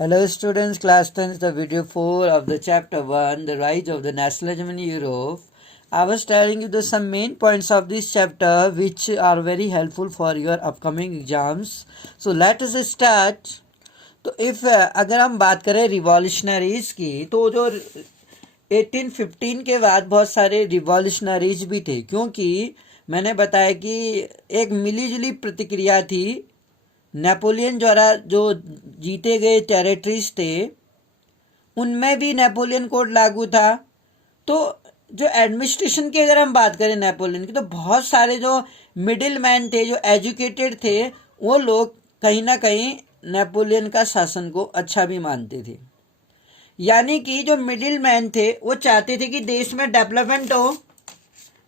Hello students, class 10 the video 4 of the chapter 1, the rise of the nationalism in Europe. I was telling you the some main points of this chapter which are very helpful for your upcoming exams. So let us start. तो if अगर हम बात करें revolutionaries की, तो जो 1815 के बाद बहुत सारे रिवॉल्यूशनरीज भी थे, क्योंकि मैंने बताया कि एक मिलीजुली प्रतिक्रिया थी। नेपोलियन द्वारा जो जीते गए टेरिटरीज थे उनमें भी नेपोलियन कोड लागू था। तो जो एडमिनिस्ट्रेशन की अगर हम बात करें नेपोलियन की, तो बहुत सारे जो मिडिल मैन थे, जो एजुकेटेड थे, वो लोग कहीं ना कहीं नेपोलियन का शासन को अच्छा भी मानते थे। यानी कि जो मिडिल मैन थे वो चाहते थे कि देश में डेवलपमेंट हो,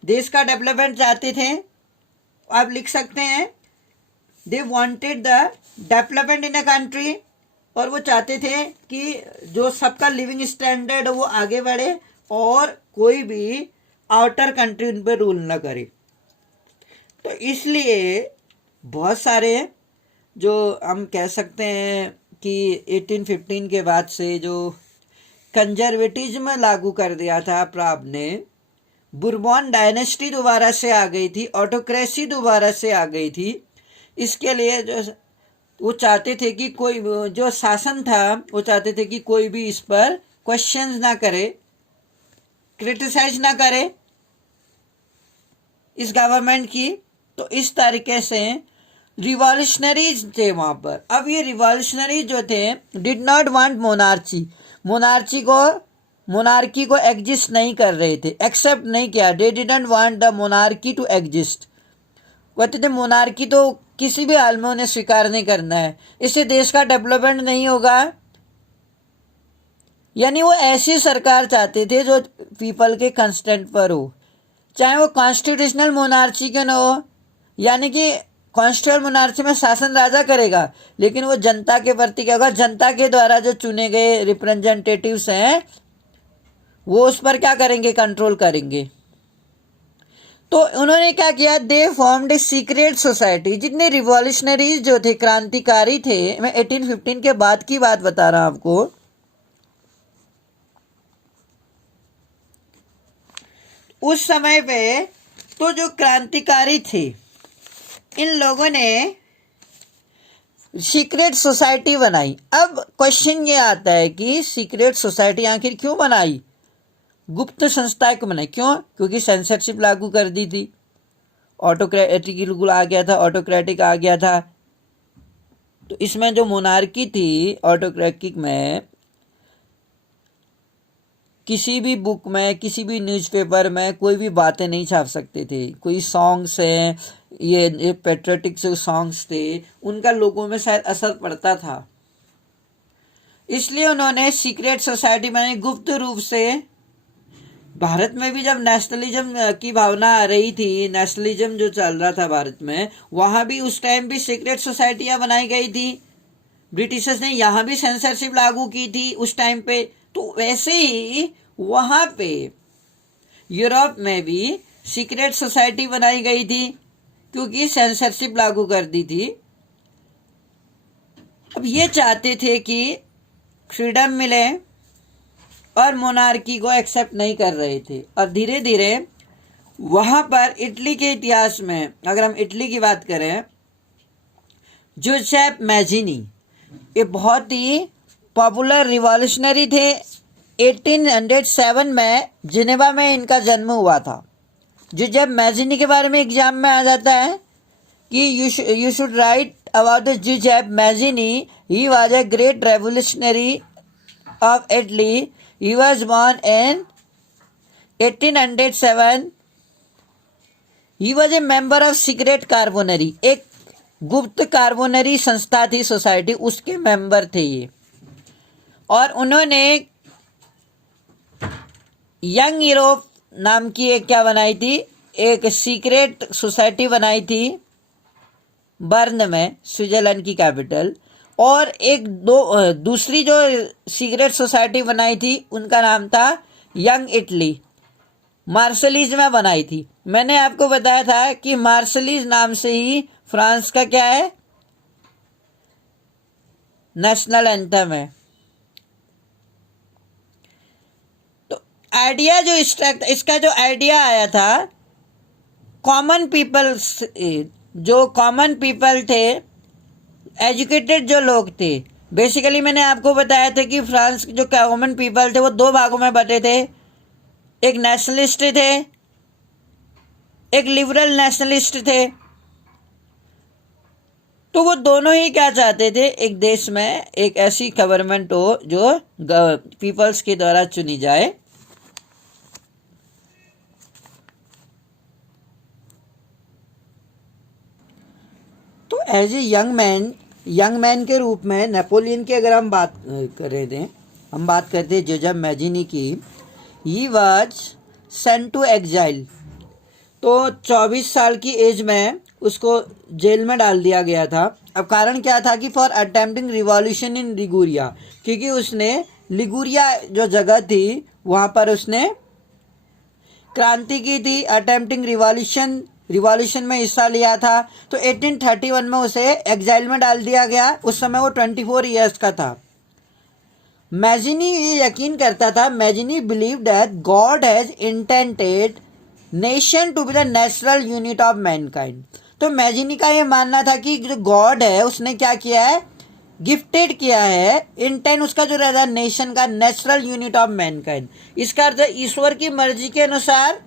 देश का डेवलपमेंट चाहते थे। आप लिख सकते हैं they wanted the development in a country, और वो चाहते थे कि जो सबका लिविंग स्टैंडर्ड वो आगे बढ़े और कोई भी आउटर कंट्री उन पर रूल ना करे। तो इसलिए बहुत सारे जो हम कह सकते हैं कि 1815 के बाद से जो कंजर्वेटिज्म लागू कर दिया था प्राग ने, बुरबॉन डायनेस्टी दोबारा से आ गई थी, ऑटोक्रेसी दोबारा से आ गई थी। इसके लिए जो वो चाहते थे कि कोई जो शासन था वो चाहते थे कि कोई भी इस पर क्वेश्चंस ना करे, क्रिटिसाइज ना करे इस गवर्नमेंट की। तो इस तरीके से रिवॉल्यूशनरीज थे वहां पर। अब ये रिवॉल्यूशनरी जो थे डिड नॉट वांट मोनार्की को एग्जिस्ट नहीं कर रहे थे, एक्सेप्ट नहीं किया। They didn't want the monarchy to exist. कहते थे मोनार्की तो किसी भी हाल में उन्हें स्वीकार नहीं करना है, इससे देश का डेवलपमेंट नहीं होगा। यानी वो ऐसी सरकार चाहते थे जो पीपल के कंस्टेंट पर हो, चाहे वो कॉन्स्टिट्यूशनल मोनार्ची क्यों ना हो। यानी कि कॉन्स्टिट्यूशनल मोनार्ची में शासन राजा करेगा, लेकिन वो जनता के प्रति क्या होगा, जनता के द्वारा जो चुने गए रिप्रेजेंटेटिव्स हैं वो उस पर क्या करेंगे, कंट्रोल करेंगे। तो उन्होंने क्या किया, दे फॉर्म्ड ए सीक्रेट सोसाइटी। जितने रिवॉल्यूशनरीज जो थे, क्रांतिकारी थे, मैं 1815 के बाद की बात बता रहा हूं आपको। उस समय पे तो जो क्रांतिकारी थे इन लोगों ने सीक्रेट सोसाइटी बनाई। अब क्वेश्चन ये आता है कि सीक्रेट सोसाइटी आखिर क्यों बनाई, गुप्त संस्था को बनाई, क्यों? क्योंकि सेंसरशिप लागू कर दी थी, ऑटोक्रेटिक रूल आ गया था, ऑटोक्रेटिक आ गया था। तो इसमें जो मोनार्की थी ऑटोक्रेटिक में, किसी भी बुक में, किसी भी न्यूज़पेपर में कोई भी बातें नहीं छाप सकते थे। कोई सॉन्ग्स हैं, ये पेट्रियोटिक जो सॉन्ग्स थे, उनका लोगों में शायद असर पड़ता था। इसलिए उन्होंने सीक्रेट सोसाइटी बनाई गुप्त रूप से। भारत में भी जब नेशनलिज्म की भावना आ रही थी, नेशनलिज्म जो चल रहा था भारत में, वहां भी उस टाइम भी सीक्रेट सोसाइटियां बनाई गई थी। ब्रिटिशर्स ने यहाँ भी सेंसरशिप लागू की थी उस टाइम पे। तो वैसे ही वहां पे यूरोप में भी सीक्रेट सोसाइटी बनाई गई थी, क्योंकि सेंसरशिप लागू कर दी थी। अब ये चाहते थे कि फ्रीडम मिले और मोनार्की को एक्सेप्ट नहीं कर रहे थे। और धीरे धीरे वहां पर इटली के इतिहास में अगर हम इटली की बात करें, जूसेप मैजिनी ये बहुत ही पॉपुलर रिवॉल्यूशनरी थे। 1807 में जिनेवा में इनका जन्म हुआ था। जूसेप मैजिनी के बारे में एग्जाम में आ जाता है कि you should write about the Giuseppe Mazzini. He was a great revolutionary of Italy. He was born in 1807. He was a member of secret Carbonari, एक गुप्त कार्बोनरी संस्था थी, सोसाइटी, उसके मेंबर थे ये। और उन्होंने यंग यूरोप नाम की एक क्या बनाई थी, एक सीक्रेट सोसाइटी बनाई थी बर्न में, स्विट्जरलैंड की कैपिटल। और एक दूसरी जो सीक्रेट सोसाइटी बनाई थी उनका नाम था यंग इटली, मार्शलीज में बनाई थी। मैंने आपको बताया था कि मार्शलीज नाम से ही फ्रांस का क्या है, नेशनल एंथम है। आइडिया जो इसका जो आइडिया आया था, कॉमन पीपल्स, जो कॉमन पीपल थे, एजुकेटेड जो लोग थे, बेसिकली मैंने आपको बताया था कि फ्रांस के जो कॉमन पीपल थे वो दो भागों में बटे थे, एक नेशनलिस्ट थे, एक लिबरल नेशनलिस्ट थे। तो वो दोनों ही क्या चाहते थे, एक देश में एक ऐसी गवर्नमेंट हो जो पीपल्स के द्वारा चुनी जाए। तो एज ए यंग मैन के रूप में नेपोलियन की अगर हम बात करें थे, हम बात करते हैं जोसेफ मैजिनी की, he was sent to exile. तो 24 साल की एज में उसको जेल में डाल दिया गया था। अब कारण क्या था कि for attempting revolution in Liguria, क्योंकि उसने लिगुरिया जो जगह थी वहाँ पर उसने क्रांति की थी, अटेम्प्टिंग रिवॉल्यूशन में हिस्सा लिया था। तो 1831 में उसे एग्जाइल में डाल दिया गया। उस समय वो 24 ईयर्स का था। मैजिनी ये यकीन करता था, Mazzini believe that God has intended nation to be the natural unit of mankind. तो मैजिनी का ये मानना था कि जो गॉड है उसने क्या किया है, गिफ्टेड किया है, इंटेंट उसका जो रहता है नेशन का, नेचुरल यूनिट ऑफ मैनकाइंड। इसका अर्थ ईश्वर की मर्जी के अनुसार,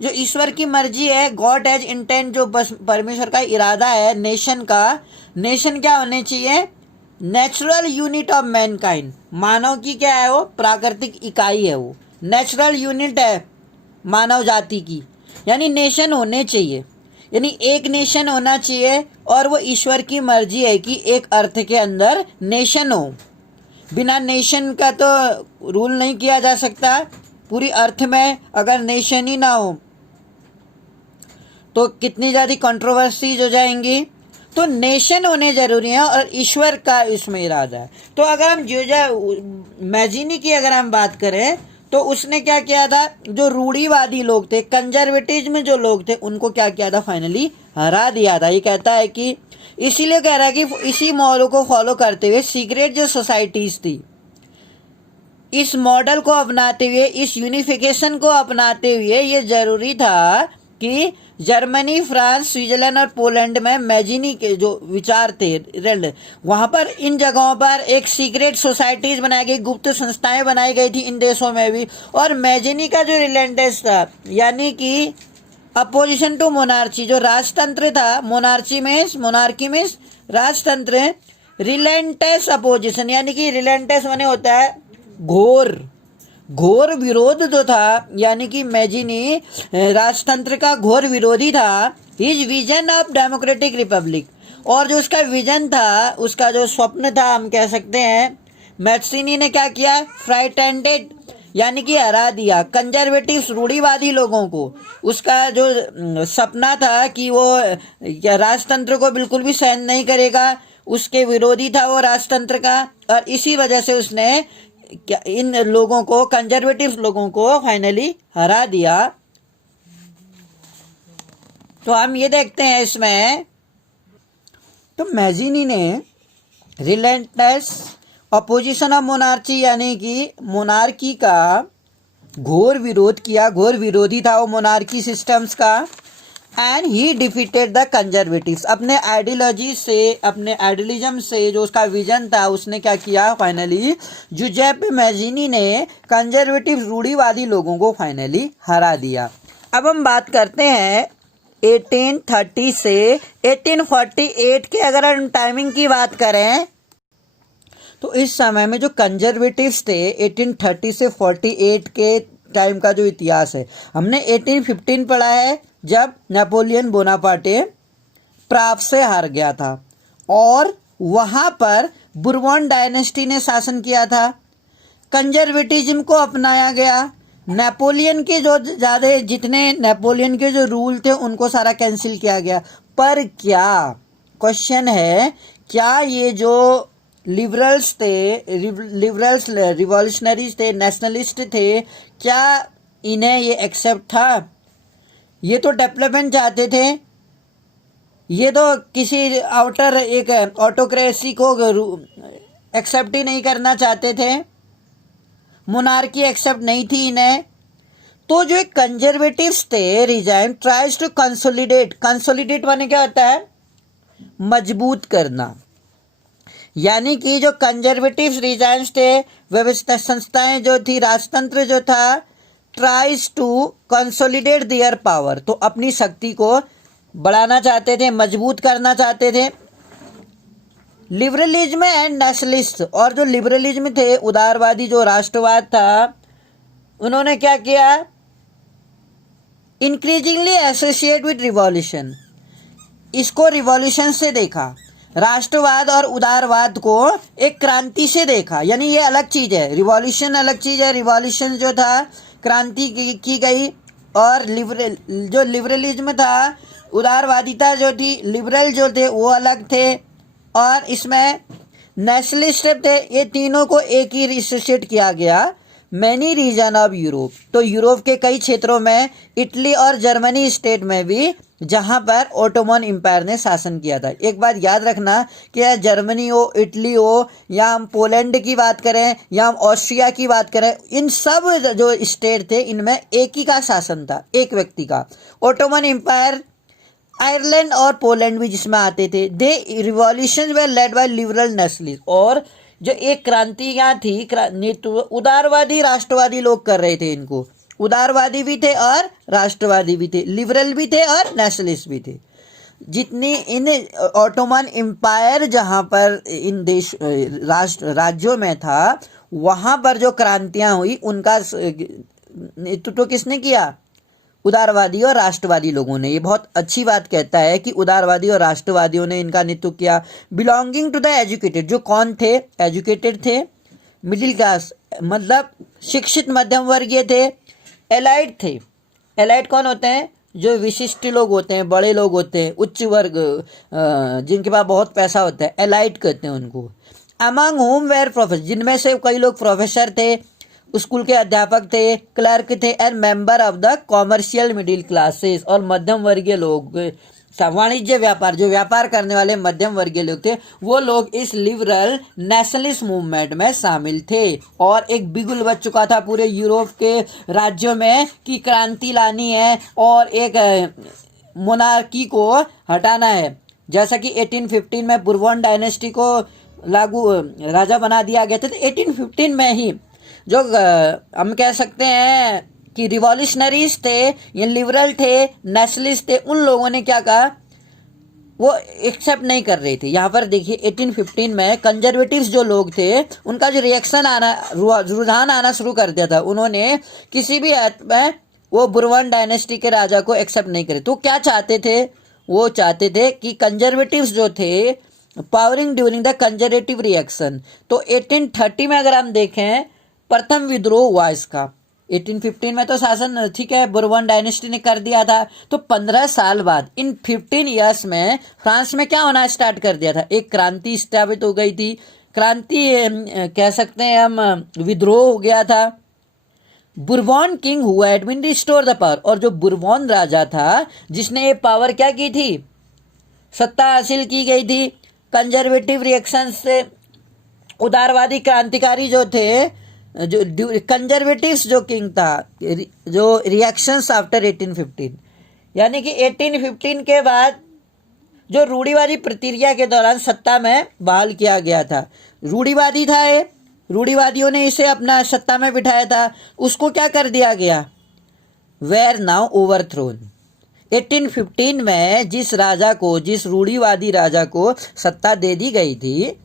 जो ईश्वर की मर्जी है, गॉड हैज इंटेंट, जो बस परमेश्वर का इरादा है नेशन का, नेशन क्या होने चाहिए, नेचुरल यूनिट ऑफ मैनकाइंड। मानव की क्या है, वो प्राकृतिक इकाई है, वो नेचुरल यूनिट है मानव जाति की, यानी नेशन होने चाहिए, यानी एक नेशन होना चाहिए। और वो ईश्वर की मर्जी है कि एक अर्थ के अंदर नेशन हो। बिना नेशन का तो रूल नहीं किया जा सकता। पूरी अर्थ में अगर नेशन ही ना हो तो कितनी ज़्यादा कंट्रोवर्सीज हो जाएंगी। तो नेशन होने जरूरी है और ईश्वर का इसमें इरादा है। तो अगर हम मैजिनी की अगर हम बात करें तो उसने क्या किया था, जो रूढ़िवादी लोग थे, कंजर्वेटिव में जो लोग थे, उनको क्या किया था, फाइनली हरा दिया था। ये कहता है कि इसीलिए कह रहा है कि इसी मॉडल को फॉलो करते हुए सीक्रेट जो सोसाइटीज थी, इस मॉडल को अपनाते हुए, इस यूनिफिकेशन को अपनाते हुए ये जरूरी था कि जर्मनी, फ्रांस, स्विट्जरलैंड और पोलैंड में मैजिनी के जो विचार थे, वहाँ पर इन जगहों पर एक सीक्रेट सोसाइटीज बनाई गई, गुप्त संस्थाएं बनाई गई थी इन देशों में भी। और मैजिनी का जो रिलेंटेस था, यानी कि अपोजिशन टू मोनार्ची, जो राजतंत्र था, मोनार्की में राजतंत्र, रिलेंटेस अपोजिशन, यानी कि रिलेंटेस माने होता है घोर विरोध जो था, यानी कि मैजिनी राजतंत्र का घोर विरोधी था। His vision of democratic Republic, और जो उसका विजन था, उसका जो स्वप्न था, हम कह सकते हैं, मैजिनी ने क्या किया, फ्राइटेंडेड, यानी कि हरा दिया कंजर्वेटिव रूढ़िवादी लोगों को। उसका जो सपना था कि वो राजतंत्र को बिल्कुल भी सहन नहीं करेगा, उसके विरोधी था वो राजतंत्र का। और इसी वजह से उसने इन लोगों को, कंजर्वेटिव लोगों को फाइनली हरा दिया। तो हम ये देखते हैं इसमें, तो मैजिनी ने रिलेंटलेस अपोजिशन ऑफ मोनार्ची, यानी कि मोनार्की का घोर विरोध किया, घोर विरोधी था वो मोनार्की सिस्टम्स का। And he defeated the conservatives, अपने आइडियोलॉजी से, अपने आइडियलिज्म से, जो उसका विजन था, उसने क्या किया, फाइनली जुजेप्पे मैजिनी ने कंजर्वेटिव रूढ़िवादी लोगों को फाइनली हरा दिया। अब हम बात करते हैं 1830 से 1848 के। अगर हम टाइमिंग की बात करें तो इस समय में जो कंजर्वेटिव्स थे, 1830 से 48 के टाइम का जो इतिहास है, हमने 1815 पढ़ा है जब नेपोलियन बोनापार्टे प्राग से हार गया था और वहां पर बुरबॉन डायनेस्टी ने शासन किया था। कंजर्वेटिज्म को अपनाया गया। नेपोलियन के जो ज़्यादा जितने नेपोलियन के जो रूल थे उनको सारा कैंसिल किया गया। पर क्या क्वेश्चन है, क्या ये जो लिबरल्स थे, रिवॉल्यूशनरीज थे, नेशनलिस्ट थे, क्या इन्हें ये एक्सेप्ट था? ये तो डेवलपमेंट चाहते थे, ये तो किसी आउटर एक ऑटोक्रेसी को एक्सेप्ट ही नहीं करना चाहते थे। मोनार्की एक्सेप्ट नहीं थी इन्हें। तो जो एक कंजर्वेटिव्स थे रिजाइन ट्राइज टू कंसोलिडेट माने क्या होता है, मजबूत करना। यानी कि जो कंजर्वेटिव रिजाइन्स थे, व्यवस्था संस्थाएं जो थी, राजतंत्र जो था, tries to consolidate their power, तो अपनी शक्ति को बढ़ाना चाहते थे, मजबूत करना चाहते थे। लिबरलिज्म एंड नेशनलिस्ट, और जो लिबरलिज्म थे, उदारवादी जो राष्ट्रवाद था, उन्होंने क्या किया, इंक्रीजिंगली एसोसिएट विद रिवॉल्यूशन, इसको रिवॉल्यूशन से देखा, राष्ट्रवाद और उदारवाद को एक क्रांति से देखा। यानी ये अलग चीज है, रिवॉल्यूशन अलग चीज है। रिवॉल्यूशन जो था क्रांति की गई, और जो लिबरलिज्म था, उदारवादिता जो थी, लिबरल जो थे वो अलग थे, और इसमें नेशनलिस्ट थे। ये तीनों को एक ही एसोसिएट किया गया। मैनी रीजन ऑफ यूरोप, तो यूरोप के कई क्षेत्रों में, इटली और जर्मनी स्टेट में भी, जहां पर ओटोमन एम्पायर ने शासन किया था। एक बात याद रखना कि या जर्मनी हो, इटली हो, या हम पोलैंड की बात करें, या हम ऑस्ट्रिया की बात करें, इन सब जो स्टेट थे इनमें एक ही का शासन था, एक व्यक्ति का। ओटोमन एम्पायर, आयरलैंड और पोलैंड भी जिसमें आते थे। They revolution were led by liberal nationalist, और जो एक क्रांति यहाँ थी, उदारवादी राष्ट्रवादी लोग कर रहे थे इनको, उदारवादी भी थे और राष्ट्रवादी भी थे, लिबरल भी थे और नेशनलिस्ट भी थे। जितनी इन ऑटोमन एम्पायर जहाँ पर इन राज्यों में था, वहाँ पर जो क्रांतियाँ हुई उनका नेतृत्व किसने किया, उदारवादी और राष्ट्रवादी लोगों ने। ये बहुत अच्छी बात कहता है कि उदारवादी और राष्ट्रवादियों ने इनका नेतृत्व किया। बिलोंगिंग टू द एजुकेटेड, जो कौन थे, एजुकेटेड थे, मिडिल क्लास मतलब शिक्षित मध्यम वर्गीय थे, एलाइट थे। एलाइट कौन होते हैं, जो विशिष्ट लोग होते हैं, बड़े लोग होते हैं, उच्च वर्ग, जिनके पास बहुत पैसा होता है, एलाइट कहते हैं उनको। अमंग होम वेयर प्रोफेसर, जिनमें से कई लोग प्रोफेसर थे, स्कूल के अध्यापक थे, क्लर्क थे, and member of the commercial middle classes, और मध्यम वर्गीय लोग, वाणिज्य व्यापार, जो व्यापार करने वाले मध्यम वर्गीय लोग थे, वो लोग इस लिबरल नेशनलिस्ट मूवमेंट में शामिल थे। और एक बिगुल बज चुका था पूरे यूरोप के राज्यों में कि क्रांति लानी है और एक मोनार्की को हटाना है। जैसा कि 1815 में बुरबन डायनेस्टी को लागू राजा बना दिया गया था, तो 1815 में ही जो हम कह सकते हैं कि रिवॉल्यूशनरीज थे, ये लिबरल थे, नेशनलिस्ट थे, उन लोगों ने क्या कहा, वो एक्सेप्ट नहीं कर रहे थे। यहाँ पर देखिए 1815 में कंजर्वेटिव्स जो लोग थे, उनका जो रिएक्शन आना, रुझान आना शुरू कर दिया था। उन्होंने किसी भी हालत में वो बुरबन डायनेस्टी के राजा को एक्सेप्ट नहीं करे। तो क्या चाहते थे, वो चाहते थे कि कंजर्वेटिव्स जो थे, powering during the conservative reaction. तो 1830 में अगर हम देखें, प्रथम विद्रोह हुआ इसका। 1815 में तो शासन ठीक है, बुरबन डायनेस्टी ने कर दिया था। तो 15 साल बाद, इन 15 ईयर्स में फ्रांस में क्या होना स्टार्ट कर दिया था, एक क्रांति स्थापित हो गई थी। क्रांति कह सकते हैं हम, विद्रोह हो गया था। Bourbon king who had been restore the power, और जो बुरबन राजा था जिसने ये पावर क्या की थी, सत्ता हासिल की गई थी। कंजर्वेटिव रिएक्शन से उदारवादी क्रांतिकारी जो थे, जो कंजर्वेटिव्स जो किंग था, जो रिएक्शंस आफ्टर 1815, यानी कि 1815 के बाद जो रूढ़िवादी प्रक्रिया के दौरान सत्ता में बहाल किया गया था। रूढ़िवादी था ये, रूढ़िवादियों ने इसे अपना सत्ता में बिठाया था, उसको क्या कर दिया गया, वेर नाउ ओवरथ्रोन। 1815 में जिस राजा को, जिस रूढ़िवादी राजा को सत्ता दे दी गई थी,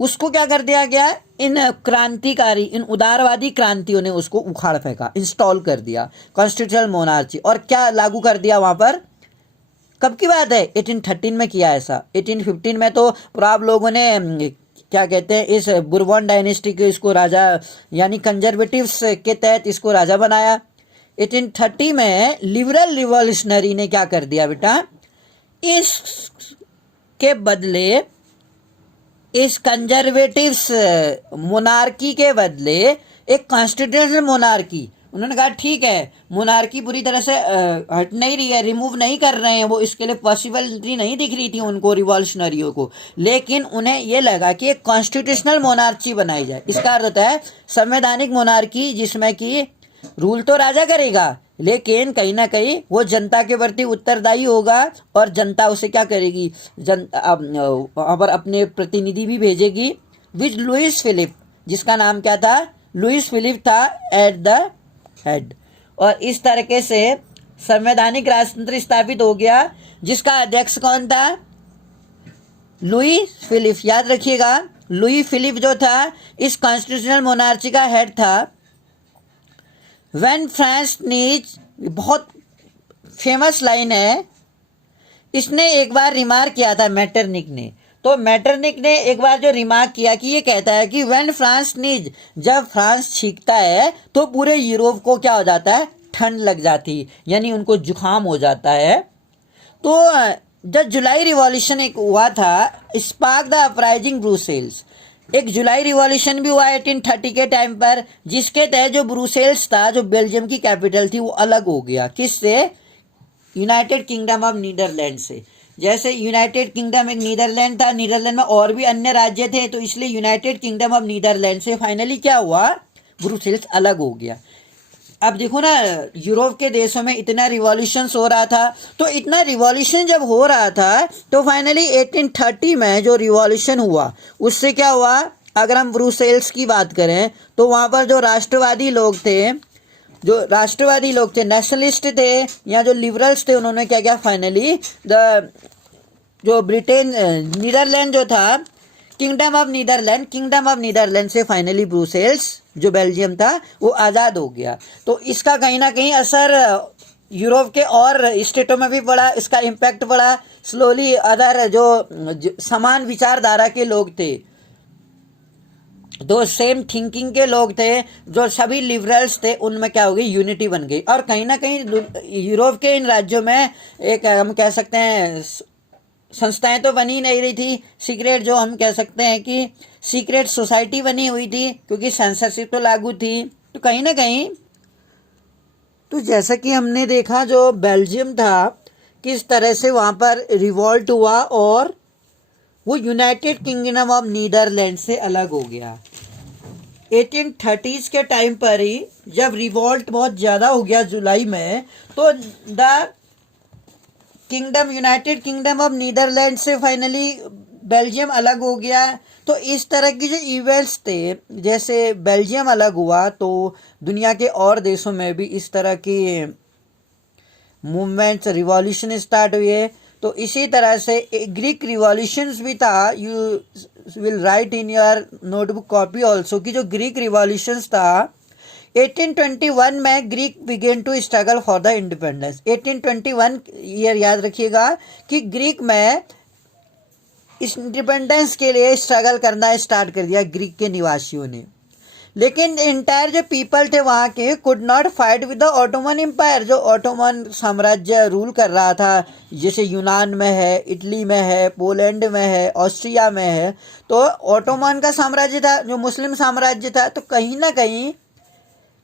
उसको क्या कर दिया गया, इन क्रांतिकारी, इन उदारवादी क्रांतियों ने उसको उखाड़ फेंका, इंस्टॉल कर दिया कॉन्स्टिट्यूशनल मोनार्ची। और क्या लागू कर दिया वहां पर, कब की बात है, 1813 में किया ऐसा। 1815 में तो आप लोगों ने क्या कहते हैं, इस बुरबन डायनेस्टी के इसको राजा, यानी कंजर्वेटिव्स के तहत इसको राजा बनाया। 1830 में लिबरल रिवॉल्यूशनरी ने क्या कर दिया बेटा, इसके बदले, इस कंजर्वेटिव्स मोनार्की के बदले एक कॉन्स्टिट्यूशनल मोनार्की, उन्होंने कहा ठीक है, मोनार्की पूरी तरह से हट नहीं रही है, रिमूव नहीं कर रहे हैं, वो इसके लिए पॉसिबिलिटी नहीं दिख रही थी उनको, रिवॉल्यूशनरियों को, लेकिन उन्हें ये लगा कि एक कॉन्स्टिट्यूशनल मोनार्की बनाई जाए। इसका अर्थ होता है संवैधानिक मोनार्की, जिसमें कि रूल तो राजा करेगा, लेकिन कहीं ना कहीं वो जनता के प्रति उत्तरदायी होगा और जनता उसे क्या करेगी, जनता वहाँ पर अपने प्रतिनिधि भी भेजेगी, विच लुइस फिलिप, जिसका नाम क्या था, लुइस फिलिप था, एट द हेड। और इस तरीके से संवैधानिक राजतंत्र स्थापित हो गया, जिसका अध्यक्ष कौन था, लुई फिलिप। याद रखिएगा, लुई फिलिप जो था इस कॉन्स्टिट्यूशनल मोनार्ची का हेड था। व्हेन फ्रांस नीज, बहुत फेमस लाइन है, इसने एक बार रिमार्क किया था मेटरनिक ने। तो मेटरनिक ने एक बार जो रिमार्क किया कि ये कहता है कि व्हेन फ्रांस नीज, जब फ्रांस छींकता है तो पूरे यूरोप को क्या हो जाता है, ठंड लग जाती, यानी उनको जुकाम हो जाता है। तो जब जुलाई रिवॉल्यूशन एक हुआ था, स्पार्क द अपराइजिंग ब्रुसेल्स, एक जुलाई रिवॉल्यूशन भी हुआ 1830 के टाइम पर, जिसके तहत जो ब्रुसेल्स था, जो बेल्जियम की कैपिटल थी, वो अलग हो गया। किससे, यूनाइटेड किंगडम ऑफ नीदरलैंड से। जैसे यूनाइटेड किंगडम एक नीदरलैंड था, नीदरलैंड में और भी अन्य राज्य थे, तो इसलिए यूनाइटेड किंगडम ऑफ नीदरलैंड से फाइनली क्या हुआ, ब्रुसेल्स अलग हो गया। अब देखो ना, यूरोप के देशों में इतना रिवॉल्यूशन हो रहा था, तो इतना रिवॉल्यूशन जब हो रहा था तो फाइनली 1830 में जो रिवॉल्यूशन हुआ उससे क्या हुआ, अगर हम ब्रुसेल्स की बात करें तो वहाँ पर जो राष्ट्रवादी लोग थे, नेशनलिस्ट थे या जो लिबरल्स थे, उन्होंने क्या किया, फाइनली जो ब्रिटेन, नीदरलैंड जो था, किंगडम ऑफ नीदरलैंड से फाइनली ब्रुसेल्स जो बेल्जियम था वो आज़ाद हो गया। तो इसका कहीं ना कहीं असर यूरोप के और स्टेटों में भी पड़ा, इसका इम्पैक्ट पड़ा। स्लोली अदर जो समान विचारधारा के लोग थे, दो सेम थिंकिंग के लोग थे, जो सभी लिबरल्स थे, उनमें क्या हो गई, यूनिटी बन गई। और कहीं ना कहीं यूरोप के इन राज्यों में एक हम कह सकते हैं संस्थाएं तो बनी नहीं रही थी, सीक्रेट, जो हम कह सकते हैं कि सीक्रेट सोसाइटी बनी हुई थी, क्योंकि सेंसरशिप तो लागू थी। तो कहीं ना कहीं, तो जैसा कि हमने देखा जो बेल्जियम था, किस तरह से वहाँ पर रिवॉल्ट हुआ और वो यूनाइटेड किंगडम ऑफ नीदरलैंड से अलग हो गया। 1830s के टाइम पर ही जब रिवॉल्ट बहुत ज़्यादा हो गया जुलाई में, तो the United Kingdom of Netherland से फाइनली बेल्जियम अलग हो गया। तो इस तरह की जो इवेंट्स थे, जैसे बेल्जियम अलग हुआ तो दुनिया के और देशों में भी इस तरह की मूवमेंट्स, रिवॉल्यूशन स्टार्ट हुए। तो इसी तरह से ग्रीक रिवॉल्यूशंस भी था, you will write in your notebook copy also, कि जो ग्रीक रिवॉल्यूशंस था 1821 में Greek began to struggle for the independence. 1821 year याद रखिएगा कि ग्रीक में इंडिपेंडेंस के लिए स्ट्रगल करना स्टार्ट कर दिया ग्रीक के निवासियों ने। लेकिन इंटायर जो पीपल थे वहाँ के could not fight with the Ottoman Empire, जो ऑटोमन साम्राज्य रूल कर रहा था, जैसे यूनान में है, इटली में है, पोलैंड में है, ऑस्ट्रिया में है। तो ऑटोमन का साम्राज्य था, जो मुस्लिम साम्राज्य था। तो कहीं ना कहीं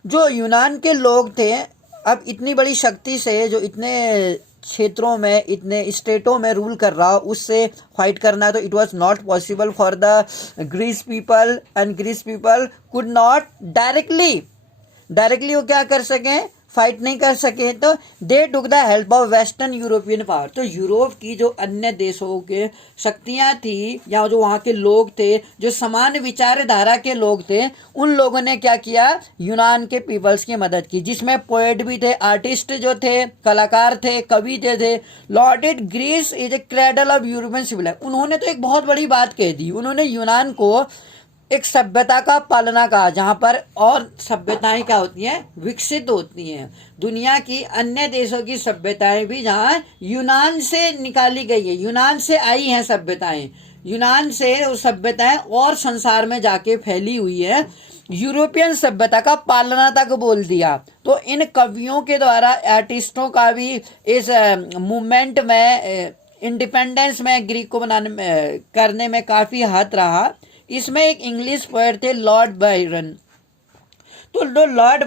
जो यूनान के लोग थे, अब इतनी बड़ी शक्ति से जो इतने क्षेत्रों में, इतने स्टेटों में रूल कर रहा, उससे फाइट करना, तो it was not possible for the Greece people, and Greece people could not directly वो क्या कर सकें, फाइट नहीं कर सके। तो they took the help of western European power. तो यूरोप की जो अन्य देशों के शक्तियां थी या जो वहाँ के लोग थे, जो समान विचारधारा के लोग थे, उन लोगों ने क्या किया, यूनान के पीपल्स की मदद की, जिसमें पोएट भी थे, आर्टिस्ट जो थे, कलाकार थे, कवि थे। लॉर्डेड Greece is a cradle of European civilisation. उन्होंने तो एक बहुत बड़ी बात कह दी, उन्होंने यूनान को एक सभ्यता का पालना कहा, जहाँ पर और सभ्यताएं क्या होती हैं, विकसित होती हैं। दुनिया की अन्य देशों की सभ्यताएं भी जहाँ यूनान से निकाली गई है, यूनान से आई हैं सभ्यताएं, यूनान से वो सभ्यताएं और संसार में जाके फैली हुई है। यूरोपियन सभ्यता का पालना तक बोल दिया। तो इन कवियों के द्वारा, आर्टिस्टों का भी इस मूवमेंट में, इंडिपेंडेंस में ग्रीक को करने में काफ़ी हाथ रहा। इसमें एक इंग्लिश पोएट थे लॉर्ड बायरन। तो जो लॉर्ड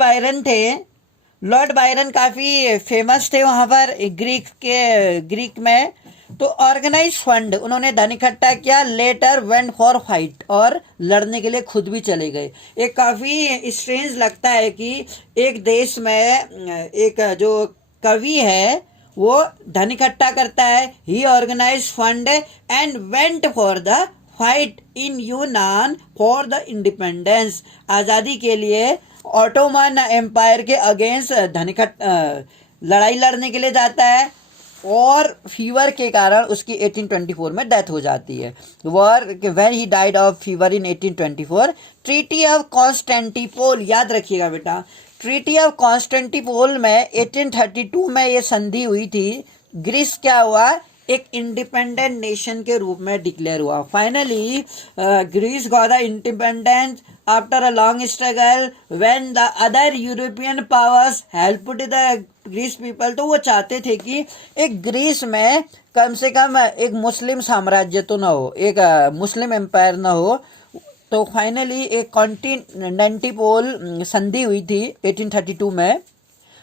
बायरन काफ़ी फेमस थे वहाँ पर ग्रीक में। तो ऑर्गेनाइज फंड, उन्होंने धन इकट्ठा किया, लेटर वेंट फॉर फाइट, और लड़ने के लिए खुद भी चले गए। एक काफ़ी स्ट्रेंज लगता है कि एक देश में एक जो कवि है वो धन इकट्ठा करता है, he organise fund and went for the fight in यूनान फॉर द इंडिपेंडेंस, आज़ादी के लिए ऑटोमन एम्पायर के अगेंस्ट लड़ाई लड़ने के लिए जाता है, और फीवर के कारण उसकी 1824 में डेथ हो जाती है। War when he died of fever in 1824। Treaty of Constantinople, याद रखिएगा बेटा, ट्रीटी ऑफ कॉन्स्टेंटिपोल में 1832 में ये संधि हुई थी। ग्रीस क्या हुआ, एक इंडिपेंडेंट नेशन के रूप में डिक्लेयर हुआ। Finally Greece got the independence after a long struggle when the other European powers helped the Greece people. तो वो चाहते थे कि एक ग्रीस में कम से कम एक मुस्लिम साम्राज्य तो ना हो, एक मुस्लिम एम्पायर ना हो। तो फाइनली एक कॉन्टिनेंटिपोल संधि हुई थी 1832 में।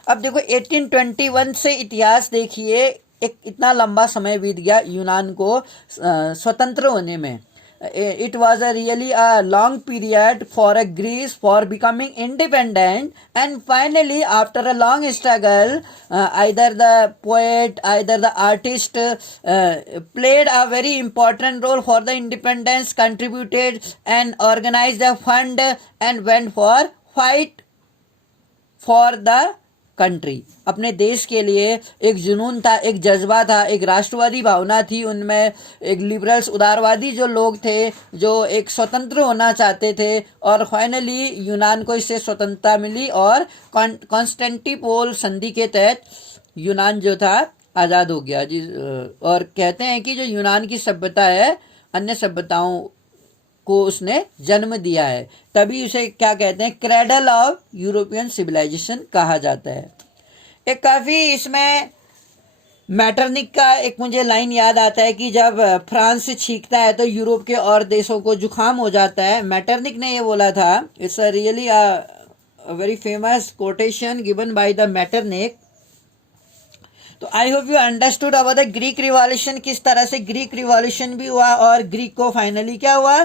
अब देखो 1821 से इतिहास देखिए, एक इतना लंबा समय बीत गया यूनान को स्वतंत्र होने में। It was a really a long period for a Greece for becoming independent, and finally after a long struggle either the poet, either the artist played a very important role for the independence, contributed and organized a fund and went for fight for the country. अपने देश के लिए एक जुनून था, एक जज्बा था, एक राष्ट्रवादी भावना थी उनमें, एक लिबरल्स उदारवादी जो लोग थे जो एक स्वतंत्र होना चाहते थे, और फाइनली यूनान को इससे स्वतंत्रता मिली और कॉन्स्टेंटिपोल संधि के तहत यूनान जो था आज़ाद हो गया। और कहते हैं कि जो यूनान की सभ्यता है अन्य सभ्यताओं को उसने जन्म दिया है, तभी उसे क्या कहते हैं, क्रेडल ऑफ यूरोपियन सिविलाइजेशन कहा जाता है। एक काफ़ी इसमें मैटरनिक का एक मुझे लाइन याद आता है कि जब फ्रांस से छींकता है तो यूरोप के और देशों को जुकाम हो जाता है। मैटरनिक ने ये बोला था, it's a really a very famous quotation given by the Metternich. तो I hope you understood about the Greek revolution, किस तरह से ग्रीक रिवॉल्यूशन भी हुआ और ग्रीक को फाइनली क्या हुआ,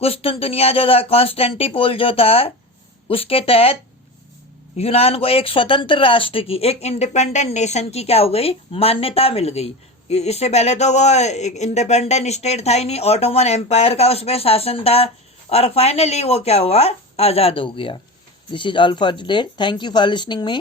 कुस्तुनतुनिया जो था, कॉन्स्टेंटिपोल जो था, उसके तहत यूनान को एक स्वतंत्र राष्ट्र की, एक इंडिपेंडेंट नेशन की क्या हो गई, मान्यता मिल गई। इससे पहले तो वो एक इंडिपेंडेंट स्टेट था ही नहीं, ऑटोमन एम्पायर का उस पर शासन था, और फाइनली वो क्या हुआ, आज़ाद हो गया। This is all for today. Thank you for listening me.